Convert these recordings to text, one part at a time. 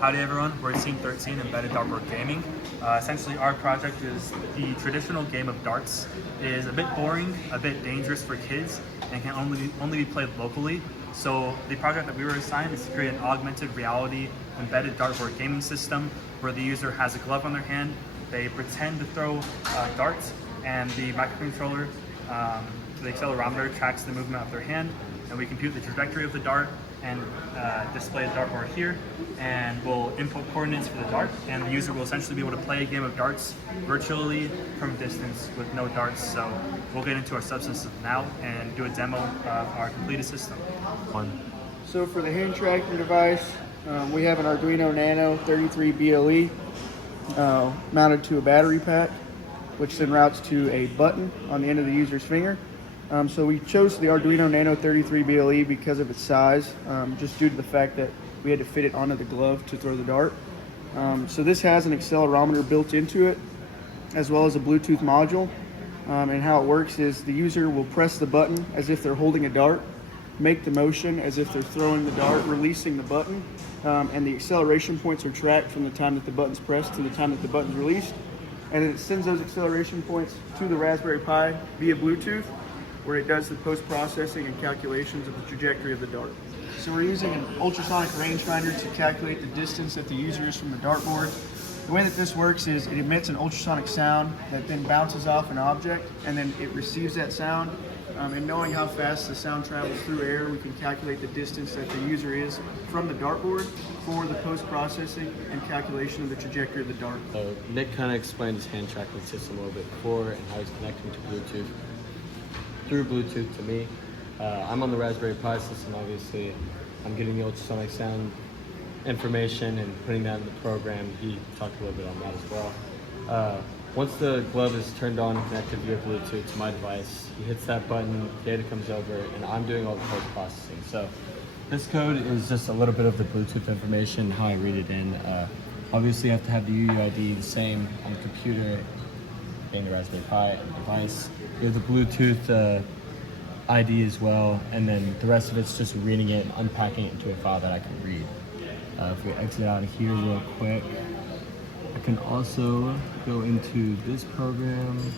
Howdy everyone, we're ECEN 13 Embedded Dartboard Gaming. Essentially our project is the traditional game of darts is a bit boring, a bit dangerous for kids, and can only be played locally. So the project that we were assigned is to create an augmented reality embedded dartboard gaming system where the user has a glove on their hand, they pretend to throw darts, and the microcontroller, the accelerometer tracks the movement of their hand, and we compute the trajectory of the dart and display the dartboard here, and we'll input coordinates for the dart, and the user will essentially be able to play a game of darts virtually from a distance with no darts. So we'll get into our subsystem now and do a demo of our completed system. So for the hand tracking device, we have an Arduino Nano 33 BLE mounted to a battery pack, which then routes to a button on the end of the user's finger. So we chose the Arduino Nano 33 BLE because of its size, just due to the fact that we had to fit it onto the glove to throw the dart. So this has an accelerometer built into it, as well as a Bluetooth module. And how it works is the user will press the button as if they're holding a dart, make the motion as if they're throwing the dart, releasing the button, and the acceleration points are tracked from the time that the button's pressed to the time that the button's released. And it sends those acceleration points to the Raspberry Pi via Bluetooth, where it does the post-processing and calculations of the trajectory of the dart. So we're using an ultrasonic rangefinder to calculate the distance that the user is from the dartboard. The way that this works is it emits an ultrasonic sound that then bounces off an object, and then it receives that sound. And knowing how fast the sound travels through air, we can calculate the distance that the user is from the dartboard for the post-processing and calculation of the trajectory of the dart. So Nick kind of explained his hand tracking system a little bit before and how he's connecting to Bluetooth. Through Bluetooth to me. I'm on the Raspberry Pi system, obviously. I'm getting the ultrasonic sound information and putting that in the program. He talked a little bit on that as well. Once the glove is turned on and connected via Bluetooth to my device, he hits that button, data comes over, and I'm doing all the post-processing. So this code is just a little bit of the Bluetooth information, how I read it in. Obviously, I have to have the UUID the same on the computer, being the Raspberry Pi and the device. You have the Bluetooth ID as well, and then the rest of it's just reading it and unpacking it into a file that I can read. If we exit out of here real quick, I can also go into this program.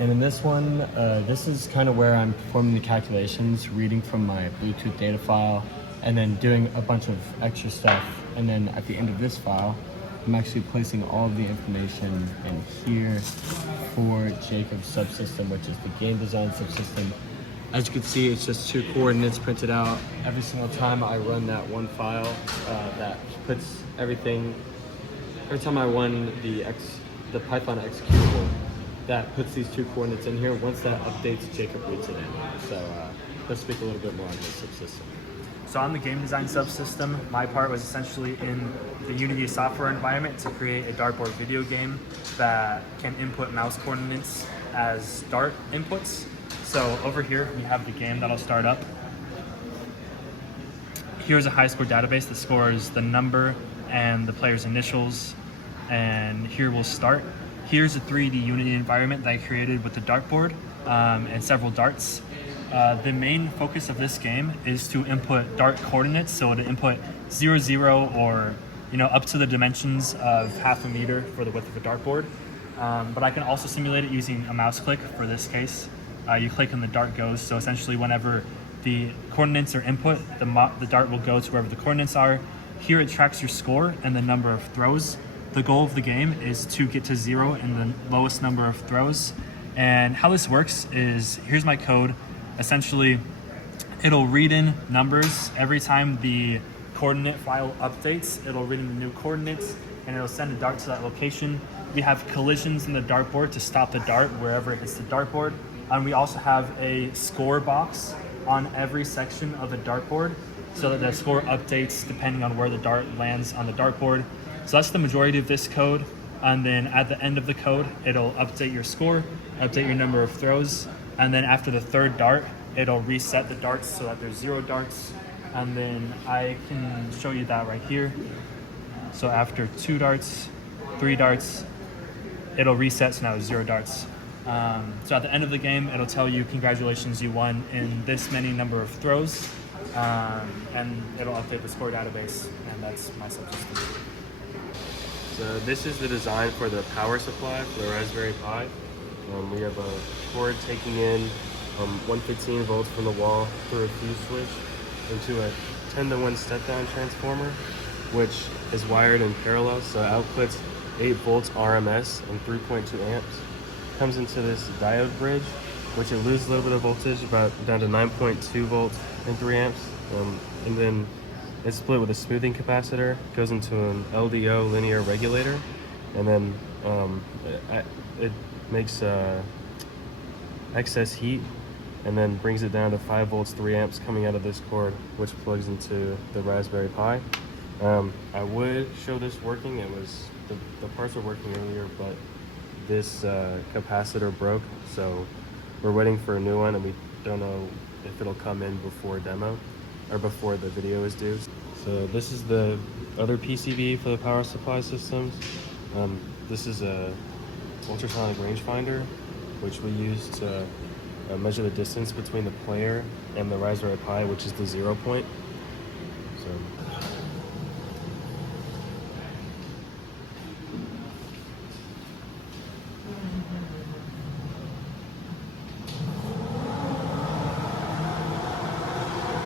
And in this one, this is kind of where I'm performing the calculations, reading from my Bluetooth data file, and then doing a bunch of extra stuff. And then at the end of this file, I'm actually placing all of the information in here for Jacob's subsystem, which is the game design subsystem. As you can see, it's just 2 coordinates printed out. Every single time I run that one file, that puts everything, every time I run the Python executable, that puts these 2 coordinates in here. Once that updates, Jacob reads it in. So let's speak a little bit more on this subsystem. So on the game design subsystem, my part was essentially in the Unity software environment to create a dartboard video game that can input mouse coordinates as dart inputs. So over here, we have the game that'll start up. Here's a high score database that scores the number and the player's initials. And here we'll start. Here's a 3D Unity environment that I created with the dartboard and several darts. The main focus of this game is to input dart coordinates, so to input 0, 0, or up to the dimensions of 0.5 meter for the width of a dartboard. But I can also simulate it using a mouse click. For this case, you click and the dart goes. So essentially, whenever the coordinates are input, the dart will go to wherever the coordinates are. Here it tracks your score and the number of throws. The goal of the game is to get to 0 in the lowest number of throws. And how this works is, here's my code. Essentially, it'll read in numbers every time the coordinate file updates. It'll read in the new coordinates and it'll send a dart to that location. We have collisions in the dartboard to stop the dart wherever it hits the dartboard. And we also have a score box on every section of the dartboard so that the score updates depending on where the dart lands on the dartboard. So that's the majority of this code. And then at the end of the code, it'll update your score, update your number of throws. And then after the 3rd dart, it'll reset the darts so that there's 0 darts. And then I can show you that right here. So after 2 darts, 3 darts, it'll reset, so now there's 0 darts. So at the end of the game, it'll tell you, congratulations, you won in this many number of throws. and it'll update the score database, and that's my subsystem. So this is the design for the power supply for the Raspberry Pi. We have a cord taking in 115 volts from the wall through a fuse switch into a 10-to-1 step-down transformer, which is wired in parallel, so outputs 8 volts RMS and 3.2 amps. Comes into this diode bridge, which it loses a little bit of voltage, about down to 9.2 volts and 3 amps. And then it's split with a smoothing capacitor, goes into an LDO linear regulator, and then it makes excess heat and then brings it down to 5 volts 3 amps coming out of this cord, which plugs into the Raspberry Pi. I would show this working. It was the parts were working earlier, but this capacitor broke, so we're waiting for a new one, and we don't know if it'll come in before demo or before the video is due. So this is the other PCB for the power supply systems. This is a ultrasonic rangefinder, which we use to measure the distance between the player and the Raspberry Pi, which is the 0 point. So